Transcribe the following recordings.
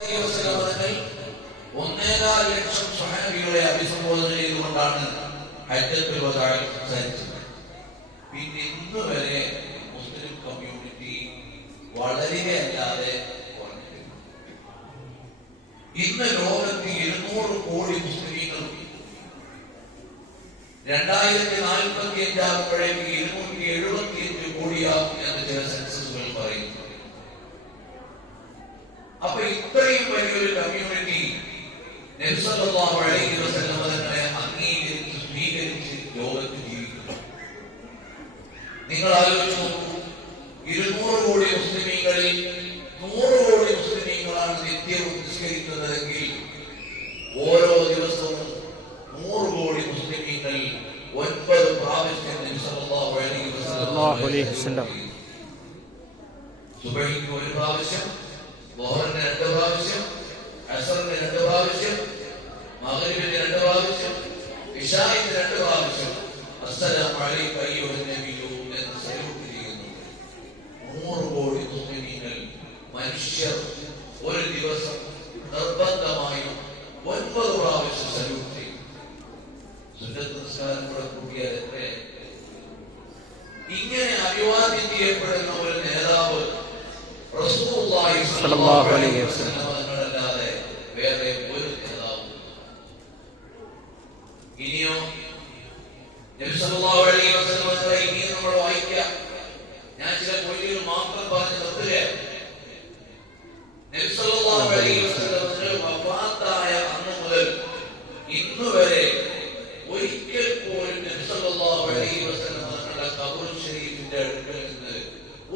1.25 ലക്ഷം സ്വഹാബികളെ അഭിസംബോധന ചെയ്തുകൊണ്ടാണ് ഹജ്ജത്തുൽ വദാഇൽ സംസാരിച്ചത്. പിന്നെ ഇന്ന് വരെ മുസ്ലിം കമ്മ്യൂണിറ്റി വളരെയല്ലാതെ കുറഞ്ഞിട്ടുണ്ട്. ഇന്ന് ലോകത്ത് 200 കോടി മുസ്ലിമീങ്ങളുണ്ട്. 2045 ആകുമ്പോഴേക്ക് 275 കോടിയാകും എന്ന് ചില സെൻസസുകൾ പറയുന്നു. അപ്പൊ ഇത്രയും വലിയൊരു കമ്മ്യൂണിറ്റി നബി സല്ലല്ലാഹു അലൈഹി വസല്ലം തങ്ങളെ അംഗീകരിച്ച് സ്വീകരിച്ച് ലോകത്ത് ജീവിക്കുന്നു. നിങ്ങൾ ആലോചിച്ച് നോക്കൂ, 200 കോടി മുസ്ലിമീങ്ങളിൽ 100 കോടി മുസ്ലിമീങ്ങളാണ് നിത്യവും നിസ്കരിക്കുന്നതെങ്കിൽ ഓരോ ദിവസവും 100 കോടി മുസ്ലിമീങ്ങൾ 9 പ്രാവശ്യം നബി സല്ലല്ലാഹു അലൈഹി വസല്ലം സുബഹിക്ക് 1 പ്രാവശ്യം, ളുഹറിന് 2 പ്രാവശ്യം, അസ്റിന് 2 പ്രാവശ്യം, മഗ്രിബിന് 2 പ്രാവശ്യം, ഇശാഇന് 2 പ്രാവശ്യം അസ്സലാമു അലൈക അയ്യുഹൻ നബിയ്യു എന്ന് സല്യൂട്ട് ചെയ്യുന്നു. 100 കോടി മുസ്ലിമീങ്ങൾ മനുഷ്യർ ഒരു ദിവസം നിർബന്ധമായും 9 പ്രാവശ്യം സല്യൂട്ട് ചെയ്യും. സുന്നത്ത് നിസ്കാരം കൂടെ കൂടിയാൽ എത്രയായി? ഇങ്ങനെ അഭിവാദ്യം ചെയ്യപ്പെടുന്ന ഒരു നേതാവ് റസൂലുള്ളാഹി സ്വല്ലല്ലാഹു അലൈഹി വസല്ലം അല്ലാതെ വേറെ ഒരു നേതാവും. ഇനിയോ നബി സല്ലല്ലാഹു അലൈഹി വസല്ലം ഇനിയും നമ്മൾ വായിക്കാം. ഞാൻ ചില പോയിന്റുകൾ മാത്രം പറഞ്ഞു നിർത്തുകയാണ്. നബി സല്ലല്ലാഹു അലൈഹി വസല്ലം വഫാത്തായ അന്ന് മുതൽ ഇന്ന് വരെ ഒരിക്കൽ പോലും നബി സല്ലല്ലാഹു അലൈഹി വസല്ലം തങ്ങളുടെ ഖബർ ശരീഫിന്റെ അടുക്കൽ നിന്ന്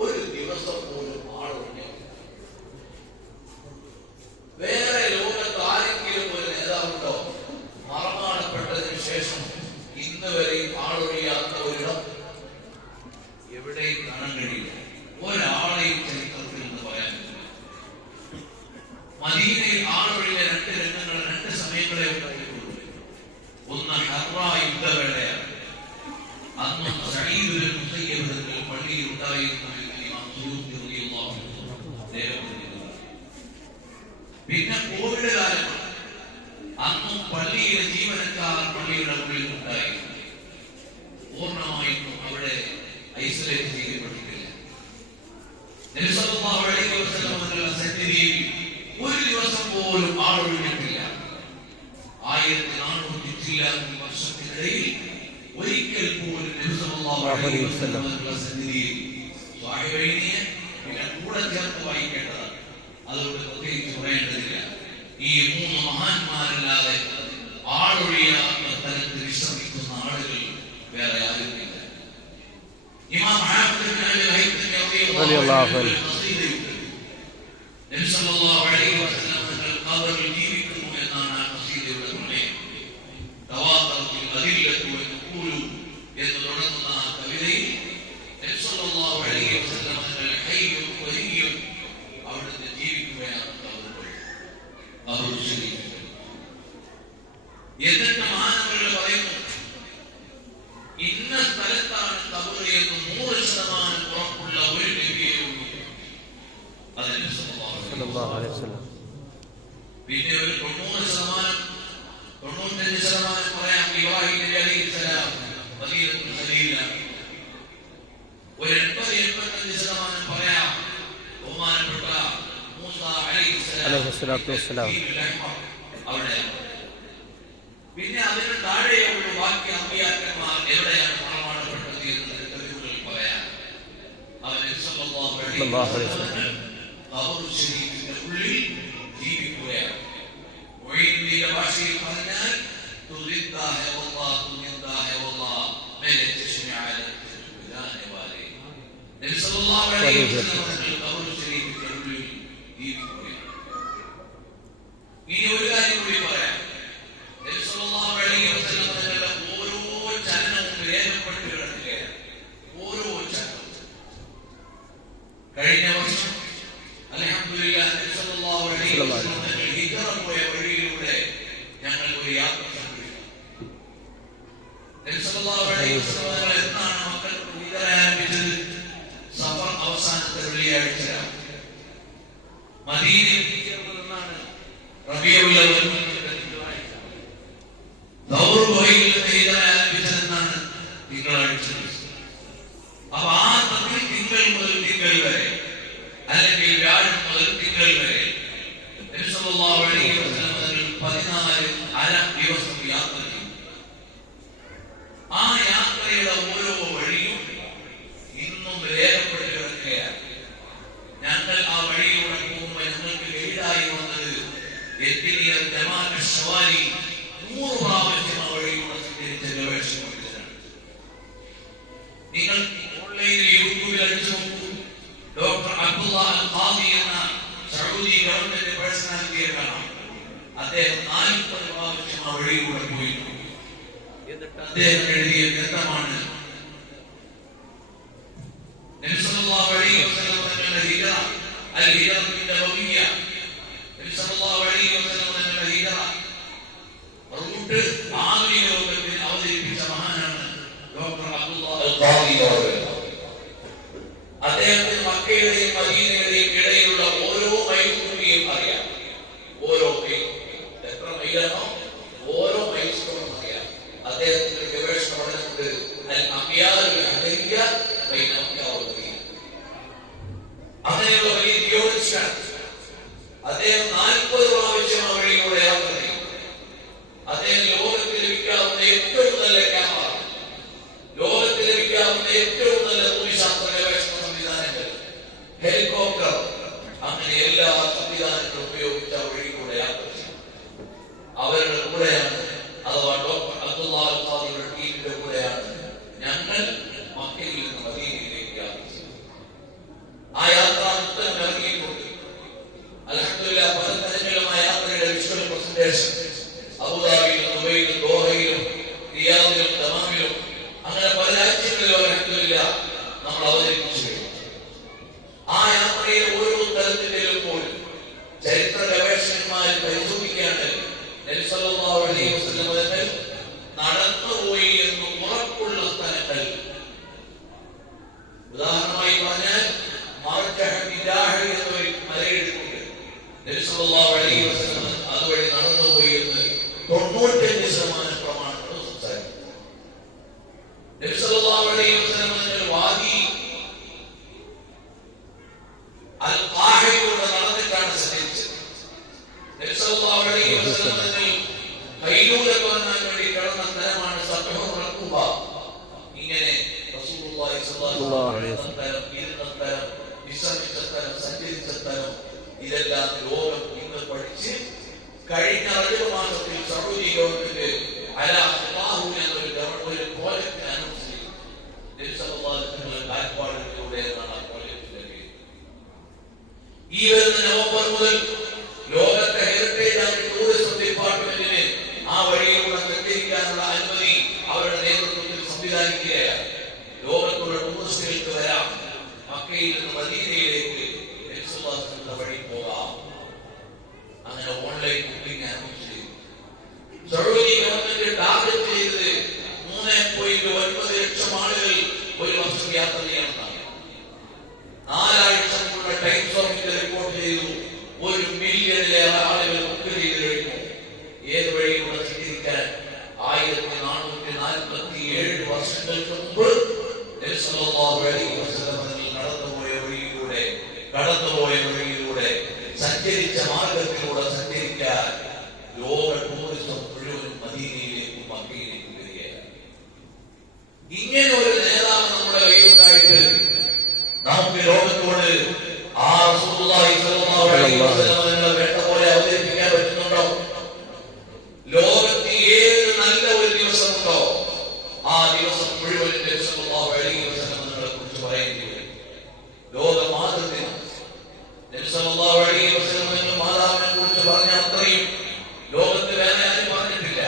ഒരു ദിവസം പോലും ആളൊഴിഞ്ഞു. വേറെ ലോകത്ത് ആരെങ്കിലും ഒരു നേതാവുണ്ടോ മറമാടപ്പെട്ടതിന് ശേഷം ഇന്ന് വരെ ആളൊഴിയാത്ത ഒരിടം? എവിടെയും കാണാൻ കഴിയില്ല. ഒരാളെയും ചരിത്രത്തിൽ നിന്ന് പറയാൻ പറ്റില്ല. മദീനയിൽ ആളൊഴിഞ്ഞ 2 രംഗങ്ങൾ 2 സമയങ്ങളെ ഉണ്ടായിട്ടുള്ളൂ. ഒന്ന് ഹർറാ യുദ്ധവേളയാണ്. അന്നും സഈദ് ഇബ്നു മുസയ്യിബ് പള്ളിയിൽ ഉണ്ടായിരുന്ന ഇമാം സുയൂത്തി റളിയല്ലാഹു അൻഹു രേഖപ്പെടുത്തിയിട്ടുണ്ട്. പിന്നെ കോവിഡ് കാലമാണ്. അന്നും പള്ളിയിലെ ജീവനക്കാർ പള്ളിയുടെ ഉള്ളിൽ ഉണ്ടായിരുന്നു. പൂർണ്ണമായും അവിടെ ഐസൊലേറ്റ് ചെയ്യപ്പെട്ടിട്ടില്ല. നബി സല്ലല്ലാഹു അലൈഹി വസല്ലം തങ്ങളുടെ സന്നിധിയിൽ ഒരു ദിവസം പോലും ആളൊഴിഞ്ഞിട്ടില്ല. 1400 വർഷത്തിനിടയിൽ ഒരിക്കൽ പോലും നബി സല്ലല്ലാഹു അലൈഹി വസല്ലം തങ്ങളുടെ സന്നിധിയിൽ സ്വഹീബൈനെ പിന്നെ കൂടെ ചേർത്ത് വായിക്കേണ്ടതാണ്. അതുകൊണ്ട് പ്രത്യേകിച്ച് പറയേണ്ടതില്ല. ഈ 3 മഹാന്മാരല്ലാതെ ആളൊഴിയാത്ത തരത്തിൽ വിശ്രമിക്കുന്ന ആളുകൾ വേറെ ആരുമില്ല. ഇമാം ഹാഫിദ് ഇബ്നു ഹൈതമി റളിയല്ലാഹു അൻഹു നബി സല്ലല്ലാഹു അലൈഹി വസല്ലം തങ്ങൾ ഖബറിൽ ജീവിക്കുന്നു എന്നാണ് ആ ഖസീദയുടെ തുടക്കം. തവാഖറത്തിൽ അദില്ലത്തു വഖൂലു എന്ന് തുടങ്ങുന്ന ആ കവിതയിൽ നബി സല്ലല്ലാഹു അലൈഹി വസല്ലം തങ്ങൾ ഹയ്യും വലിയ്യും അവിടുന്ന് ജീവിക്കുകയാണ്. ഖബർ ശരീഫ്. എന്നിട്ട് മാനവകൾ പറയുന്നു, ഇന്ന സ്ഥലത്താണ് ഖബർ എന്ന് 100% ഉറപ്പുള്ള ഒരു നബിയേ ഉള്ളൂ. അത് നബി സല്ലല്ലാഹു അലൈഹി വസല്ലം. പിന്നെ ഒരു 90% 95% പറയാം ഇബ്രാഹിം നബി അലൈഹിസ്സലാം മദീനത്തുൽ ഖലീല. ഒരു 80-85% പറയാം ബഹുമാനപ്പെട്ട മൂസ അലൈഹിസ്സലാം അവിടെ. പിന്നെ അതിന് താഴെയുള്ള ബാക്കി അമ്പിയാക്കന്മാർ എവിടെയാണ് മറമാടപ്പെട്ടത് എന്ന് തെളിവുകൾ പറയാം. അവൻ സല്ലല്ലാഹു അലൈഹി വസല്ലം ഖബർ ശരീഫിന്റെ ഉള്ളിൽ ജീവിക്കുകയാണ്. ഒഴിഞ്ഞ ഭാഷയിൽ പറഞ്ഞാൽ തുലിദ്ദാഹെ വല്ലാഹ് തുലിദ്ദാഹെ വല്ലാഹ് മേലെ തശ്മിഅല തുലിദ്ദാഹെ വാലി. നബി സല്ലല്ലാഹു അലൈഹി വസല്ലം ഖബർ ശരീഫിന്റെ ഉള്ളിൽ ജീവിക്കുകയാണ്. ഇനി ഒരു കാര്യം കൂടി പറയാം. നബി സല്ലല്ലാഹു അലൈഹി വസല്ലം തങ്ങളുടെ ഓരോ ചലനവും രേഖപ്പെട്ട് കിടക്കുകയാണ്. ഓരോ ചലനവും. കഴിഞ്ഞ വർഷം അൽഹംദുലില്ലാഹ് നബി സല്ലല്ലാഹു അലൈഹി വസല്ലം തങ്ങൾ ഹിജ്റ പോയ വഴിയിലൂടെ ഞങ്ങൾ ഒരു യാത്ര സംഘടിപ്പിച്ചു. നബി സല്ലല്ലാഹു അലൈഹി വസല്ലം തങ്ങൾ എന്നാണ് മക്കൾക്ക് ഹിജ്റ ആരംഭിച്ചത്? സഫർ അവസാനത്തെ വെള്ളിയാഴ്ച. മദീനയിൽ എന്നാണ് ആരംഭിച്ചതെന്നാണ് തിങ്കളാഴ്ച. അപ്പൊ ആ തിങ്കൾ മുതൽ തിങ്കൾ വരെ, അല്ലെങ്കിൽ വ്യാഴം മുതൽ തിങ്കൾ വരെ 14 ദിവസം യാത്ര ചെയ്യും. ആ യാത്രയുടെ ഓരോ വഴിയും ഇന്നും രേഖപ്പെട്ട് കിടക്കുകയാണ്. ഞങ്ങൾ ആ വഴിയിലൂടെ പോകുമ്പോൾ ഞങ്ങൾക്ക് ഗൈഡായി വന്നത് 100 പ്രാവശ്യം ആ വഴിയിലൂടെ സഞ്ചരിച്ച ഗവേഷണം. നിങ്ങൾ ഓൺലൈനിൽ യൂട്യൂബിൽ അടിച്ചു നോക്കൂ. ഡോക്ടർ അബ്ദുല്ലാഹ് അൽ ഖാദി എന്ന സൗദി ഗവൺമെന്റ് പേഴ്സണാലിറ്റിയെ കാണാം. അദ്ദേഹം 40 പ്രാവശ്യം ആ വഴിയിലൂടെ പോയിരുന്നു. എന്നിട്ട് അദ്ദേഹം എഴുതിയ ഗ്രന്ഥമാണ് നബി സല്ലല്ലാഹു അലൈഹി വസല്ലം തങ്ങളുടെ ഹിജ്റ, അൽ ഹിജ്റത്തുൻ നബവിയ്യ. നബി സല്ലല്ലാഹു അലൈഹി വസല്ലം തങ്ങളുടെ ഹിജ്റ റൂട്ട് ആധുനിക ലോകത്തിൽ അവതരിപ്പിച്ച മഹാനാണ് ഡോക്ടർ അബ്ദുല്ലാഹ് അൽ ഖാദി. അദ്ദേഹത്തിന് മക്കയുടെയും മദീനയുടെയും ഇടയിലുള്ള ഓരോ മൈൽ കൂടിയും അറിയാം. ഓരോ മൈൽ എത്ര മൈലാണോ ഓരോ മൈൽ സ്റ്റോണും അറിയാം. അദ്ദേഹത്തിന്റെ ഗവേഷണ പഠനമുണ്ട്. അങ്ങനെയുള്ള വലിയ തിയോളജിസ്റ്റാണ് അദ്ദേഹം. 40 പ്രാവശ്യം ആ വഴിയിലൂടെ യാത്ര ചെയ്യും. അദ്ദേഹം ലോകത്തിൽ ലഭിക്കാവുന്ന ഏറ്റവും നല്ല ക്യാമറ, ലോകത്തിൽ ലഭിക്കാവുന്ന ഏറ്റവും നല്ല ഭൂമിശാസ്ത്ര ഗവേഷണ സംവിധാനങ്ങൾ, ഹെലികോപ്റ്റർ, അങ്ങനെ എല്ലാ സംവിധാനങ്ങളും ഉപയോഗിച്ച് ആ വഴിയിലൂടെ യാത്ര ചെയ്യും. അവരുടെ കൂടെയാണ്, അഥവാ ഡോക്ടർ അബ്ദുല്ലാഹ് അൽ ഖാദിയുടെ ടീമിന്റെ കൂടെയാണ് ഞങ്ങൾ മക്കയിൽ നിന്ന് മദീനയിലേക്ക് യാത്ര ചെയ്തത്. ആ യാത്ര പുസ്തകം ഇറങ്ങിയിട്ടുണ്ട്. അൽഹംദുലില്ലാഹ് പല തരത്തിലുമായ യാത്രയുടെ വിഷ്വൽ പ്രസന്റേഷൻ അബുദാബിയിലും ദുബൈയിലും ദോഹയിലും റിയാദിലും ദമാമിലും അങ്ങനെ പല രാജ്യങ്ങളിലും അൽഹംദുലില്ലാഹ് നമ്മൾ അവതരിപ്പിച്ചു കഴിഞ്ഞു. ആ യാത്രയിൽ ഓരോ തരത്തിലും പോലും ചരിത്ര ഗവേഷകന്മാർ പരിശോധിക്കുകയാണ് നബി സല്ലല്ലാഹു അലൈഹി വസല്ലം തങ്ങൾ നടന്നുപോയി എന്ന് ഉറപ്പുള്ള സ്ഥലങ്ങൾ. ഉദാഹരണമായി പറഞ്ഞാൽ എന്നൊരു മലയെടുക്കുന്നുണ്ട്. നബി സല്ലല്ലാഹു അലൈഹി വസല്ലം അതുവഴി നടന്നുപോയി എന്ന് 95% പ്രമാണങ്ങൾ സംസാരിക്കുന്നു. നബി സല്ലല്ലാഹു അലൈഹി വസല്ലം വാദി അൽ ഖാഹിലൂടെ നടന്നിട്ടാണ് സഞ്ചരിച്ചത്. നബി സല്ലല്ലാഹു അലൈഹി വസല്ലം ഖൈലൂല പറഞ്ഞാൽ വേണ്ടി കിടന്ന സ്ഥലമാണ് സബ്ഹുർ റഖൂബ. ഇങ്ങനെ റസൂലുള്ളാഹി സ്വല്ലല്ലാഹു അലൈഹി വസല്ലം ഇരുന്ന സ്ഥലം, വിശ്രമിച്ച സ്ഥലം, സഞ്ചരിച്ച സ്ഥലം, ഇതെല്ലാം ലോകം ഇന്ന് പഠിച്ച് കഴിഞ്ഞ റജബ് മാസത്തിൽ സൗദി ഗവൺമെന്റ് ഒരു പ്രോജക്ട് അനൗൺസ് ചെയ്തു. നബി സല്ലല്ലാഹു അലൈഹി വസല്ലം കാൽപ്പാടുകളിലൂടെ എന്നാണ് ആ പ്രോജക്ടിന്റെ പേര്. ഈ വരുന്ന നവംബർ മുതൽ ലോകത്തെ ഹെറിറ്റേജ് ആൻഡ് ടൂറിസം ഡിപ്പാർട്ട്മെന്റിന് ആ വഴിയിലൂടെ സഞ്ചരിക്കാനുള്ള അനുമതി അവരുടെ നേതൃത്വത്തിൽ സംവിധാനിക്കുകയാണ്. ലോകത്തുള്ള ടൂറിസ്റ്റുകൾക്ക് വരാം, മക്കയിൽ നിന്ന് മദീനയിലേക്ക് വഴി പോകാം. അങ്ങനെ ഓൺലൈൻ ബുക്കിംഗ് അനൗൺസ് ചെയ്തു. സൗദി ഗവൺമെന്റ് ടാർഗറ്റ് ചെയ്തത് 3.9 ലക്ഷം ആളുകൾ ഒരു വർഷം യാത്ര ചെയ്യണമെന്നാണ്. 4 ആഴ്ച മുമ്പ് ടൈംസ് ഓഫ് ഇന്ത്യ റിപ്പോർട്ട് ചെയ്തു 1 മില്യണിലേറെ ആളുകൾ ബുക്ക് ചെയ്ത് കഴിഞ്ഞു. ഏത് വഴിയിലൂടെ സഞ്ചരിക്കാൻ 1447 വർഷങ്ങൾക്ക് മുമ്പ് നബി സല്ലല്ലാഹു അലൈഹി വസല്ലം കടന്നുപോയ വഴിയിലൂടെ സഞ്ചരിച്ച മാർഗത്തിലൂടെ സഞ്ചരിക്കാൻ ലോക ടൂറിസം മുഴുവൻ മദീനയിലേക്കും മക്കയിലേക്കും വരികയാണ്. ഇങ്ങനെ ഒരു നേതാവ് നമ്മുടെ കയ്യിലുണ്ടായിട്ട് നമുക്ക് ലോകത്തോട് ആ റസൂലുള്ളാഹി സ്വല്ലല്ലാഹു അലൈഹി വസല്ലം വേണ്ട പോലെ അവതരിപ്പിക്കാൻ പറ്റുന്നുണ്ടോ? ലോകത്തിൽ ഏത് നല്ല ഒരു ദിവസമുണ്ടോ ആ ദിവസം മുഴുവൻ നബി സല്ലല്ലാഹു അലൈഹി വസല്ലം കുറിച്ച് പറയേണ്ടി വരും. ലോക മാതൃദിനം നബി സല്ലല്ലാഹു അലൈഹി വസല്ലം മാതാവിനെ കുറിച്ച് പറഞ്ഞ അത്രയും ലോകത്ത് വേറെ ആരും പറഞ്ഞിട്ടില്ല.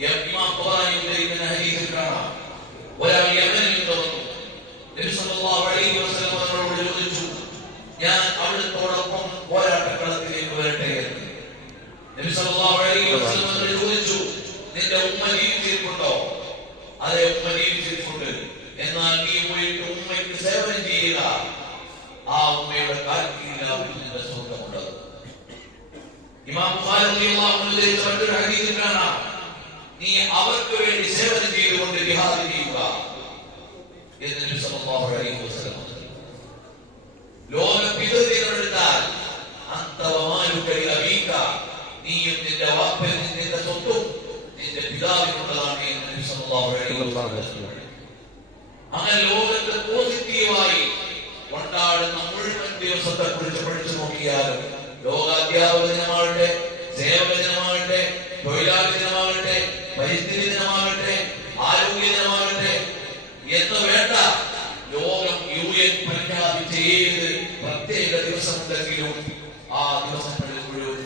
ഇമാം ഖുറാനി ഉദ്ധരിക്കുന്ന ഹദീസിൽ കാണാം, ഒരാൾ യമനിൽ നിന്ന് വന്നു. നബി സല്ലല്ലാഹു അലൈഹി വസല്ലം അവരോട് ചോദിച്ചു, ഞാൻ അവിടുത്തോടൊപ്പം പോരാട്ടക്കളത്തിലേക്ക് വരട്ടെ എന്ന്. നബി സല്ലല്ലാഹു അലൈഹി വസല്ലം ചോദിച്ചു, നിന്റെ ഉമ്മ ജീവിച്ചിരിപ്പുണ്ടോ? അതെ, ഉമ്മ ജീവിച്ചിരിപ്പുണ്ട്. എന്നാൽ നീ പോയിട്ട് ഉമ്മയ്ക്ക് സേവനം ചെയ്യുക. ആ ഉമ്മയുടെ കാൽക്കീഴിലാവും നിന്റെ സ്വർഗമുള്ളത്. ഇമാം ബുഖാരി റളിയല്ലാഹു അൻഹു ഉദ്ധരിച്ച മറ്റൊരു ഹദീസിൽ കാണാം, നീ അവർക്ക് വേണ്ടി സേവനം ചെയ്തുകൊണ്ട് ജിഹാദ് ചെയ്യുക എന്ന് നബി സല്ലല്ലാഹു അലൈഹി വസല്ലം. ലോക പിതൃദിനമെടുത്താൽ അന്ത വമാലുക ലിഅബീക, നീയും നിന്റെ വാപ്പയും നിന്റെ സ്വത്തും നിന്റെ പിതാവിനുള്ളതാണ് എന്ന് നബി സല്ലല്ലാഹു അലൈഹി വസല്ലം. അങ്ങനെ ലോകത്ത് പോസിറ്റീവായി കൊണ്ടാടുന്ന മുഴുവൻ ദിവസത്തെ കുറിച്ച് പഠിച്ചു നോക്കിയാലും, ലോകാധ്യാപക ദിനമാകട്ടെ, സേവക ദിനമാകട്ടെ, തൊഴിലാളി ദിനമാകട്ടെ, പരിസ്ഥിതി ദിനമാകട്ടെ, ആരോഗ്യ ദിനമാകട്ടെ എന്ന് വേണ്ട, ലോകം UN പ്രഖ്യാപിച്ച ഏത് പ്രത്യേക ദിവസമുണ്ടെങ്കിലും ആ ദിവസങ്ങളിൽ മുഴുവൻ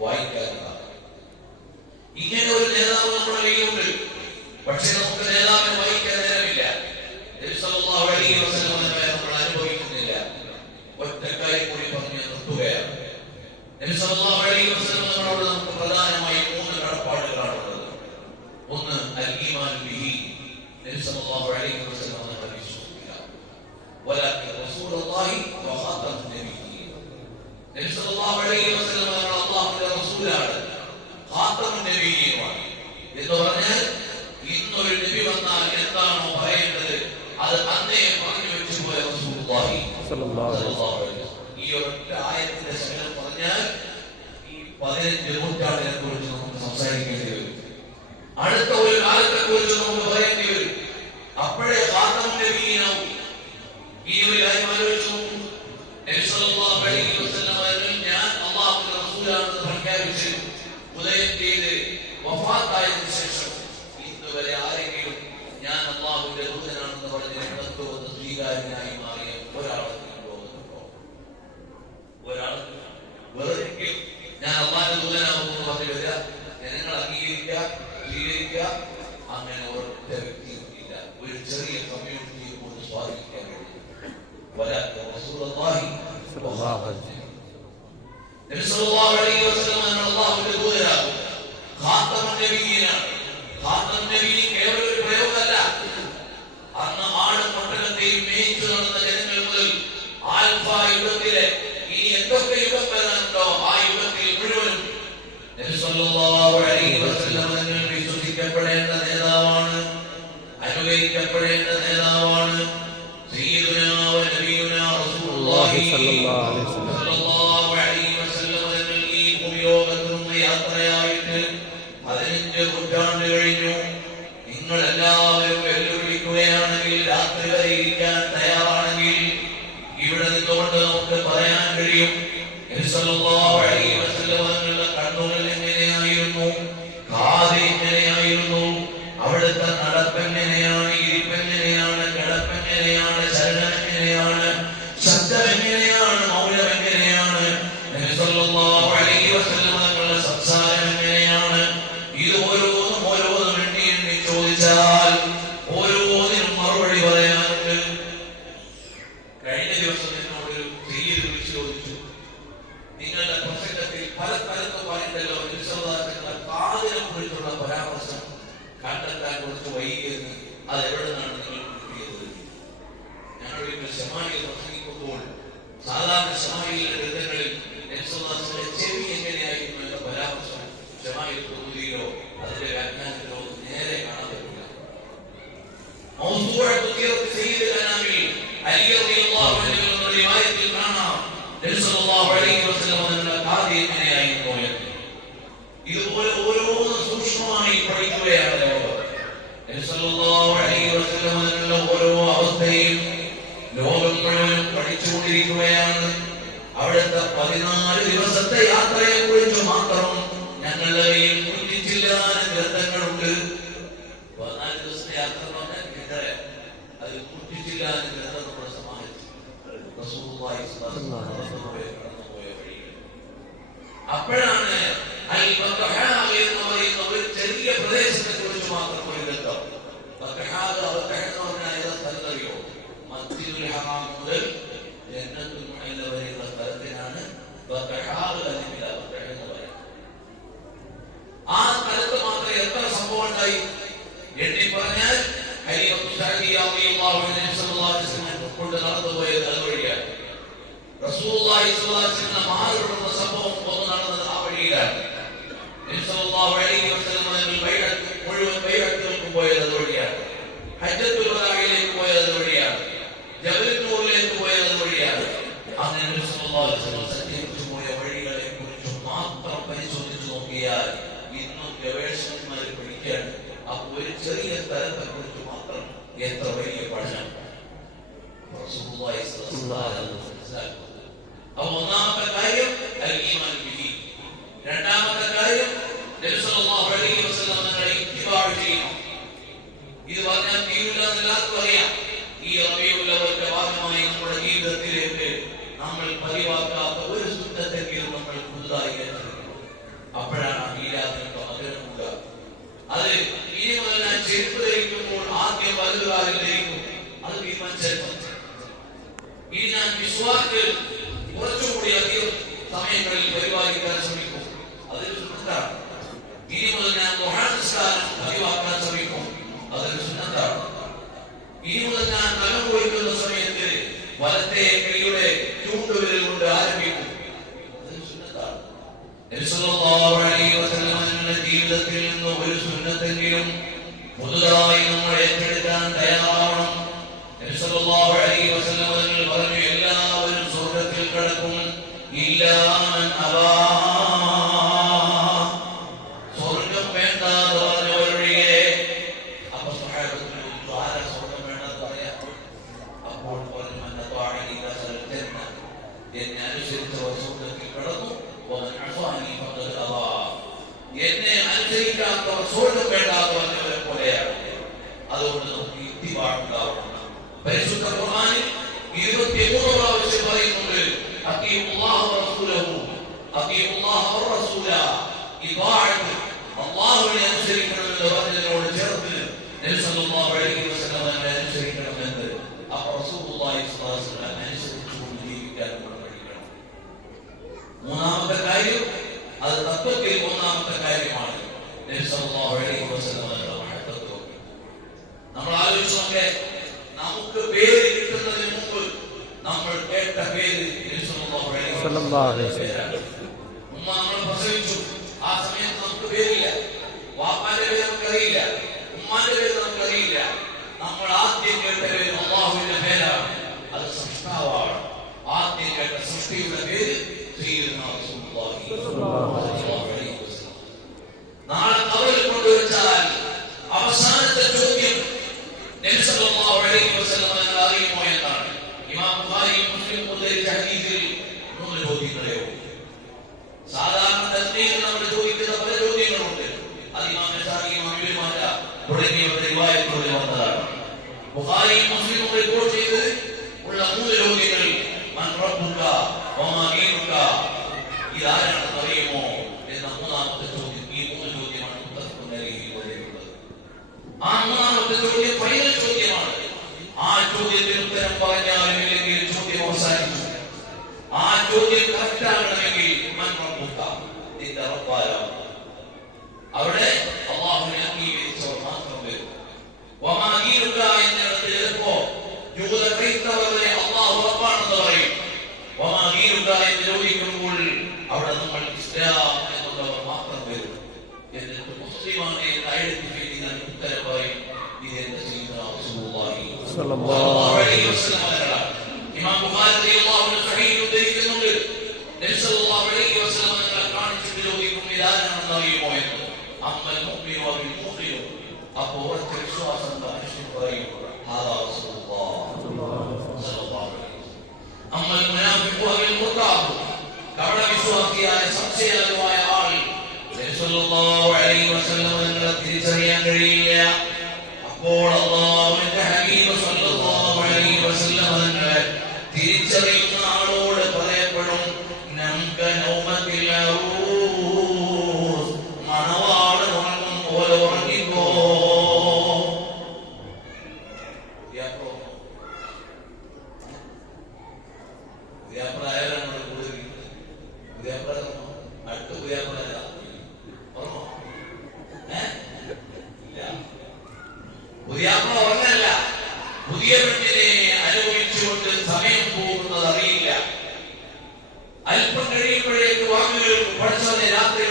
വായിക്കാറുണ്ട്. ഇങ്ങനെ ഒരു നേതാവ് നമ്മുടെ കയ്യിലുണ്ട്. പക്ഷെ നമുക്ക് നേതാവിനെ വായിക്കാൻ നേരമില്ല. നബി സല്ലല്ലാഹു അലൈഹി വസല്ലം നമ്മൾ അനുഭവിക്കുന്നില്ല. ഒറ്റക്കായി കൂടി പറഞ്ഞു നിർത്തുകയാണ്. നബി സല്ലല്ലാഹു അലൈഹി വസല്ലം നമ്മളോട് നമുക്ക് പ്രധാനമായി 3 കടപ്പാടുകളാണുള്ളത്. ഒന്ന്, അൽ ഈമാൻ ബിഹി, നബി സല്ലല്ലാഹു അലൈഹി വസല്ലം നമ്മളെ വിശ്വസിക്കുക. വലാകിൻ റസൂലുള്ളാഹി വ ഖാതമുൻ നബിയ്യീൻ, നബി സല്ലല്ലാഹു അലൈഹി വസല്ലം നമ്മൾ അല്ലാഹുവിന്റെ റസൂലാണ്, ഖാതമുൻ നബിയ്യീനുമാണ്. എന്ന് പറഞ്ഞാൽ ഇന്നൊരു നബി വന്നാൽ എന്താണോ പറയേണ്ടത് അത് അന്നേ പറഞ്ഞു വെച്ചു പോയ റസൂലുള്ളാഹി സ്വല്ലല്ലാഹു അലൈഹി വസല്ലം. ഈ ഒരൊറ്റ ആയത്തിന്റെ ശകലം പറഞ്ഞാൽ ഈ 15 നൂറ്റാണ്ടിനെ കുറിച്ച് നമുക്ക് സംസാരിക്കേണ്ടി വരും. അടുത്ത ഒരു കാലത്തെ കുറിച്ച് നമുക്ക് പറയേണ്ടി വരും. അപ്പോഴേ ഖാതമുൻ നബിയ്യീനാവും. ഈ ഒരു കാര്യം ആലോചിച്ച് നോക്കൂ. നബി സല്ലല്ലാഹു അലൈഹി വസല്ലം ഞാൻ അല്ലാഹുവിന്റെ റസൂലാണെന്ന് പ്രഖ്യാപിച്ച് ഉദയം ചെയ്ത് വഫാത്തായതിനു ശേഷം വരെ ആരെങ്കിലും ഞാൻ അല്ലാഹുവിന്റെ ദൂതനാണെന്ന് പറഞ്ഞ് തത്വത്തെ സ്വീകാര്യനായി മാറിയ ഒരാളെങ്കിലും ലോകത്തുണ്ടോ? ഒരാൾക്ക് വേറെങ്കിലും ഞാൻ അല്ലാഹുവിന്റെ ദൂതനാണെന്ന് പറഞ്ഞു വരിക, ജനങ്ങൾ അംഗീകരിക്കുക, സ്വീകരിക്കുക, അങ്ങനെ ഒരൊറ്റ വ്യക്തിയും ഇല്ല. ഒരു ചെറിയ കമ്മ്യൂണിറ്റിയെ കൊണ്ട് സ്വാധീനിക്കാൻ കഴിയും. നബി സല്ലല്ലാഹു അലൈഹി വസല്ലം അല്ലാഹുവിന്റെ ദൂതനാകും, ഖാതമുൻ നബിയ്യീനാണ്. ഖാതമുൻ നബിയ്യീൻ കേവലം ഒരു പ്രയോഗമല്ല. അന്ന് ആടും ഒട്ടകത്തെയും മേയിച്ചു നടന്ന ജനങ്ങൾ മുതൽ ആൽഫ യുഗത്തിലെ ഇനി എന്തൊക്കെ യുഗം വരാനുണ്ടോ ആ യുഗത്തിൽ മുഴുവനും നബി സല്ലല്ലാഹു അലൈഹി വസല്ലം വിശ്വസിക്കപ്പെടേണ്ട നേതാവാണ്, അനുകരിക്കപ്പെടേണ്ട നേതാവാണ്. സയ്യിദുനാ വ നബിയുനാ റസൂലുള്ളാഹി സ്വല്ലല്ലാഹു അലൈഹി വസല്ലം ഈ ഭൂമിലോകത്ത് നിന്ന് യാത്രയായിട്ട് 15 നൂറ്റാണ്ട് കഴിഞ്ഞു. നിങ്ങൾ എല്ലാവരും വെല്ലുവിളിക്കുകയാണെങ്കിൽ, രാത്രി വരെ ഇരിക്കാൻ തയ്യാറാണെങ്കിൽ ഇവിടെ നിന്നുകൊണ്ട് നമുക്ക് പറയാൻ കഴിയും നബി സല്ലല്ലാഹു അലൈഹി വസല്ലം തങ്ങളുടെ കണ്ണുകൾ എങ്ങനെയായിരുന്നു, കാത് എങ്ങനെയായിരുന്നു, അവിടുത്തെ നടപ്പെങ്ങനെയാണ്, ഇരിപ്പെങ്ങനെയാണ്, കിടപ്പെങ്ങനെയാണ്, ചലനം എങ്ങനെയാണ്, ശബ്ദം എങ്ങനെയാണ്, മൗനം എങ്ങനെയാണ്, നബി സല്ലല്ലാഹു അലൈഹി വസല്ലം തങ്ങളുടെ സംസാരം എങ്ങനെയാണ്. ഇത് ഓരോന്നും എണ്ണി എണ്ണി ചോദിച്ചാൽ ഓരോന്നിനും മറുപടി പറയാനുണ്ട്. കഴിഞ്ഞ ദിവസം എന്നോടൊരു സയ്യിദ് വിളിച്ചു ചോദിച്ചു, നിങ്ങളുടെ പ്രസംഗത്തിൽ പല സ്ഥലത്തും പറഞ്ഞിട്ടല്ലോ നിസ്സർവാദങ്ങളുടെ കാതിനെ കുറിച്ചുള്ള പരാമർശം കണ്ടെത്താൻ കുറച്ച് വൈകിയെന്ന്, അതെവിടെ നിന്നാണ് നിങ്ങൾ കിട്ടിയത്? ഞങ്ങളുടെ ശമായിൽ പ്രസംഗിക്കുമ്പോൾ സാധാരണ ശമായിലെ ഗ്രന്ഥങ്ങളിൽ നിസ്സർവാദങ്ങളുടെ ചെവി എങ്ങനെയായിരുന്നു എന്ന പരാമർശം ശമായിൽ പ്രകൃതിയിലോ അതിന്റെ വ്യാഖ്യാനത്തിലോ നേരെ കാണാൻ പറ്റില്ല. ഇതുപോലെ ഓരോന്ന് സൂക്ഷ്മമായി പഠിക്കുകയാണ് ഓരോ അവസ്ഥയും ലോകം മുഴുവൻ പഠിച്ചുകൊണ്ടിരിക്കുകയാണ്. അവിടുത്തെ 14 ദിവസത്തെ യാത്രയെ കുറിച്ച് മാത്രം ഞങ്ങളുടെ കയ്യിൽ 100 ഗ്രന്ഥങ്ങളുണ്ട്. 14 ദിവസത്തെ യാത്ര എന്ന് പറഞ്ഞാൽ അത് 100 ഗ്രന്ഥം നമ്മളെ സമാഹിച്ചു. അപ്പോഴാണ് എന്ന് പറയുന്ന ഒരു ചെറിയ പ്രദേശത്തെ കുറിച്ച് മാത്രം ഒരു ഗ്രന്ഥം. സ്ഥലത്തറിയോ? മസ്ജിദുൽ ഹറാം മുതൽ ജന്നത്തുൽ മുഅല്ല വരെയുള്ള സ്ഥലത്തിനാണ് ആ സ്ഥലത്ത് മാത്രം എത്ര സംഭവം ഉണ്ടായി എണ്ണി പറഞ്ഞാൽ കൊണ്ട് നടന്നുപോയത് അതുവഴിയാണ്. റസൂലുള്ളാഹി സ്വല്ലല്ലാഹു അലൈഹി വസല്ലം വഴിയിലാണ്. നബി സല്ലല്ലാഹു അലൈഹി വസല്ലം മുഴുവൻ ബൈഅത്തുകൾക്കും പോയത് അതുവഴിയാണ്. ഹജ്ജത്തുൽ വദാഇലേക്ക് പോയത് അതുവഴിയാണ്. ജബലുൻ നൂറിലേക്ക് പോയത് അതുവഴിയാണ്. അങ്ങനെ നബി സല്ലല്ലാഹു അലൈഹി വസല്ലം സഞ്ചരിച്ചു പോയ വഴികളെ കുറിച്ച് മാത്രം പരിശോധിച്ചു നോക്കിയാൽ ഇന്നും ഗവേഷകന്മാർ പഠിക്കാൻ ആ ഒരു ചെറിയ സ്ഥലത്തെ കുറിച്ച് മാത്രം എത്ര വലിയ പഠനം. അപ്പൊ ഒന്നാമത്തെ കാര്യം അൽ-ഈമാൻ ബിഹി. രണ്ടാമത്തെ കാര്യം നബി സല്ലല്ലാഹു അലൈഹി വസല്ലം തങ്ങളെ ഇത്തിബാഅ് ചെയ്യണം. ഇത് പറഞ്ഞാൽ തീരില്ല എന്നെല്ലാവർക്കും അറിയാം. ഈ റബീഉൽ അവ്വലിന്റെ ഭാഗമായി നമ്മുടെ ജീവിതത്തിലേക്ക് നമ്മൾ പതിവാക്കാത്ത ഒരു സുന്നത്തെങ്കിലും നമ്മൾ പുതുതായി ഏറ്റെടുക്കണം. അപ്പോഴാണ് മീലാദിനൊക്കെ മകരമുക. അത് ഇനി മുതൽ ഞാൻ ചെരുപ്പ് ധരിക്കുമ്പോൾ ആദ്യം വലതുകാലിൽ ധരിക്കും. അത് തീരുമാനിച്ചു. ഇനി ഞാൻ വിശ്വാസിൽ കുറച്ചുകൂടി അധികം സമയങ്ങളിൽ പരിപാലിക്കാൻ ശ്രമിക്കും. അതൊരു സുന്നത്താണ്. ഇനി മുതൽ ഞാൻ ദുആ പതിവാക്കാൻ ശ്രമിക്കും. അതൊരു സുന്നത്താണ്. ഇനി മുതൽ ഞാൻ നഖം കുളിക്കുന്ന സമയത്ത് വലത്തെ കൈയുടെ ചൂണ്ടുവിരൽ കൊണ്ട് ആരംഭിക്കും. അതൊരു സുന്നത്താണ്. നബി സല്ലല്ലാഹു അലൈഹി വസല്ലമയുടെ ജീവിതത്തിൽ നിന്ന് ഒരു സുന്നത്തെങ്കിലും പുതുതായി നമ്മൾ ഏറ്റെടുക്കാൻ തയ്യാറാവണം. നബി സല്ലല്ലാഹു അലൈഹി വസല്ലം പറഞ്ഞു, എല്ലാവരും സ്വർഗ്ഗത്തിൽ കടക്കും ഇല്ലാ മൻ അബാ. സ്വർഗ്ഗം വേണ്ടാന്ന് പറഞ്ഞവരൊഴികെ. അപ്പൊ സ്വഹാബത്ത് ആരാ സ്വർഗ്ഗം വേണ്ടെന്ന് പറയാം? അപ്പോൾ പറഞ്ഞു, മൻ അത്വാഅനി ദഖലൽ ജന്ന. എന്നെ അനുസരിച്ചവർ സ്വർഗ്ഗത്തിൽ കടന്നു. വമൻ അസ്വാനി ഫഖദ് അബാ. എന്നെ അനുസരിക്കാത്തവർ സ്വർഗ്ഗം വേണ്ടാന്ന് പറഞ്ഞവരെ പോലെയാണ്. അതുകൊണ്ട് നമുക്ക് ഇത്തിബാഅ് ഉണ്ടാവണം. പരിശുദ്ധ ഖുർആനിൽ 23 പ്രാവശ്യം പറയുന്നുണ്ട് അത്തീഉല്ലാഹ വറസൂലഹു, അത്തീഉല്ലാഹ വറസൂല. ഇബാഅത്ത് അല്ലാഹുവിനെ അനുസരിക്കണമെന്ന് പറഞ്ഞതിനോട് ചേർത്ത് നബി സല്ലല്ലാഹു അലൈഹി വസല്ലമയെ അനുസരിക്കണമെന്ന്. അപ്പോൾ റസൂലുള്ളാഹി സ്വല്ലല്ലാഹു അലൈഹി വസല്ലം അനുസരിച്ചുകൊണ്ട് ജീവിക്കാൻ നമ്മൾ പഠിക്കണം. മൂന്നാമത്തെ കാര്യം, അത് തത്വത്തിൽ മൂന്നാമത്തെ കാര്യമാണ് നബി സല്ലല്ലാഹു അലൈഹി വസല്ലമയുടെ മഹത്വം. നമ്മൾ ആലോചിച്ച് നോക്കേ, നമുക്ക് പേര് കിട്ടുന്നതിന് മുമ്പ് നമ്മൾ കേട്ട പേര് ഉമ്മ നമ്മൾ പ്രസവിച്ചു. ആ സമയത്ത് നമുക്ക് പേരില്ല. വാപ്പാന്റെ പേര് നമുക്കറിയില്ല, ഉമ്മാന്റെ പേര് നമുക്കറിയില്ല. നമ്മൾ ആദ്യം കേട്ട പേര് അല്ലാഹുവിന്റെ പേരാണ്. അത് സൃഷ്ടാവാണ്. ആദ്യം കേട്ട സൃഷ്ടിയുടെ പേര് നാളെ കബറിൽ കൊണ്ടുവച്ചാൽ അവസാനത്തെ ചോദ്യം നബി സല്ലല്ലാഹു അലൈഹി വസല്ലം അറിയുമോ എന്നാണ്. ഇമാം ബുഖാരി മുസ്ലിം ഉദ്ധരിച്ച ഹദീസിൽ 3 ചോദ്യങ്ങളെയോ. സാധാരണ തസ്ബീഹിൽ നമ്മൾ ചോദിക്കുന്ന പല ചോദ്യങ്ങളുണ്ട്. അത് ഇമാം നസായി, ഇമാം ഇബ്നു മാജ തുടങ്ങിയവരുടെ റിവായത്തുകളിൽ വന്നതാണ്. ബുഖാരി മുസ്ലിം റിപ്പോർട്ട് ചെയ്ത് ഉള്ള 3 ചോദ്യങ്ങൾ മൻ റബ്ബുക വമാ ദീനുക, ഇതാരാണെന്ന് അറിയുമോ എന്ന മൂന്നാമത്തെ ചോദ്യം. ഈ 3 ചോദ്യമാണ് മുത്തഫഖുൻ അലൈഹി വരെയുള്ളത്. ആ മൂന്നാമത്തെ ചോദ്യം ഫൈനൽ ചോദ്യമാണ്. ആ ചോദ്യത്തിന് ഉത്തരം പറഞ്ഞാലും ഇല്ലെങ്കിൽ ചോദ്യം അവസാനിച്ചു. ആ ചോദ്യം കറക്റ്റ് ആകണമെങ്കിൽ മൻ റബ്ബുക, നിന്റെ റബ്ബാരാണ്. അവിടെ അല്ലാഹുവിനെ അംഗീകരിച്ചവർ മാത്രം വരും. വമാ ദീനുക എന്നിടത്ത് ചിലപ്പോ യൂത ക്രൈസ്തവരെ അല്ലാഹു റബ്ബാണെന്ന് പറയും. വമാ ദീനുക എന്ന് ചോദിക്കുമ്പോൾ അവിടെ നമ്മൾ ഇസ്ലാം എന്നുള്ളവർ മാത്രം വരും. എന്നിട്ട് മുസ്ലിമാണ് എന്ന് ഐഡന്റിഫൈ ചെയ്താൽ ഉത്തരം പറയും, ഇതെന്റെ സയ്യിദുനാ റസൂലുള്ളാഹി സ്വല്ലല്ലാഹു അലൈഹി വസല്ലം. ഇമാം ബുഖാരി റളിയല്ലാഹു അൻഹു സ്വഹീഹ് ഉദ്ധരിക്കുന്നുണ്ട്, നബി സല്ലല്ലാഹു അലൈഹി വസല്ലം തങ്ങളെ കാണിച്ചിട്ട് ചോദിക്കും, ഇതാരാണെന്ന് അറിയുമോ എന്ന്. അമ്മൽ മുഅ്മിനു വൽ മുഖിനു. അപ്പോൾ ഒറ്റ വിശ്വാസം മനുഷ്യൻ പറയും, ഹാദാ റസൂലുള്ളാഹി സ്വല്ലല്ലാഹു അലൈഹി വസല്ലം. അമ്മൽ മുനാഫിഖു വൽ മുർതാബ്. കപട വിശ്വാസിയായ സംശയാലുവായ ആൾ നബി സല്ലല്ലാഹു അലൈഹി വസല്ലം തങ്ങളെ തിരിച്ചറിയാൻ കഴിയില്ല. അപ്പോൾ അല്ലാഹുവിന്റെ ഹബീബ് സല്ലല്ലാഹു അലൈഹി വസല്ലം തങ്ങളെ തിരിച്ചറിയുന്ന ആളോട് പറയപ്പെടും, നംക നൗമത്തിൽ ഔസ്, മണവാളൻ ഉറങ്ങും പോലെ ഉറങ്ങിക്കോ. പുതിയ പെണ്ണിനെ അനുഭവിച്ചുകൊണ്ട് സമയം പോകുന്നത് അറിയില്ല. അല്പം കഴിയുമ്പോഴേക്ക് വാങ്ങുകൾക്ക് പഠിച്ചവനെ രാത്രി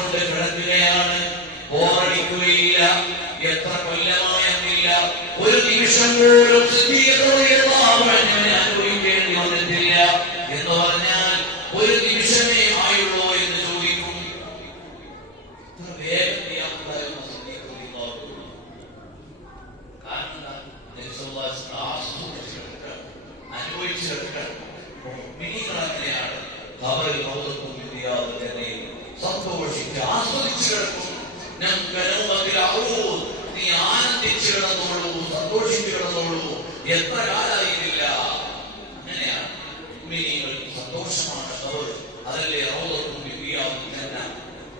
കൊണ്ട് കിടക്കുകയാണ്, ബോറടിക്കുകയില്ല. എത്ര കൊല്ലമായെന്നില്ല, ഒരു നിമിഷം പോലും അനുഭവിക്കേണ്ടി വന്നിട്ടില്ല. എന്ന് പറഞ്ഞാൽ ഒരു നിമിഷമേ ആയുള്ളൂ എന്ന് ചോദിക്കും. അനുഭവിച്ചെടുക്കണം. ഖബറിൽ സന്തോഷിച്ച് ആസ്വദിച്ചു കിടക്കും. നീ ആനന്ദിച്ചു കിടന്നോളൂ, സന്തോഷിച്ചു കിടന്നോളൂ. എത്ര കാലായില്ല. അങ്ങനെയാണ് സന്തോഷമാണ് ഖബർ. അതല്ലേ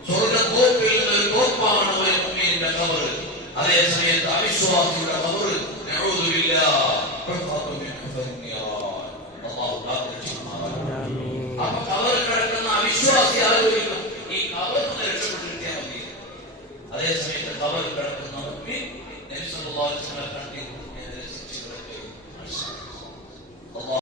സ്വർഗ്ഗത്തോപ്പിൽ ഒരു തോപ്പാണ് ഒരു മുഅ്മിനിന്റെ ഖബർ. അതേ സമയത്ത് അവിശ്വാസിയുടെ ഖബർ അപ്പൊ ഖബറിൽ കിടക്കുന്ന അവിശ്വാസി ആലോചിക്കും, ഈ ഖബറിൽ നിന്ന് രക്ഷപ്പെട്ടിരിക്കാൻ മതി. അതേ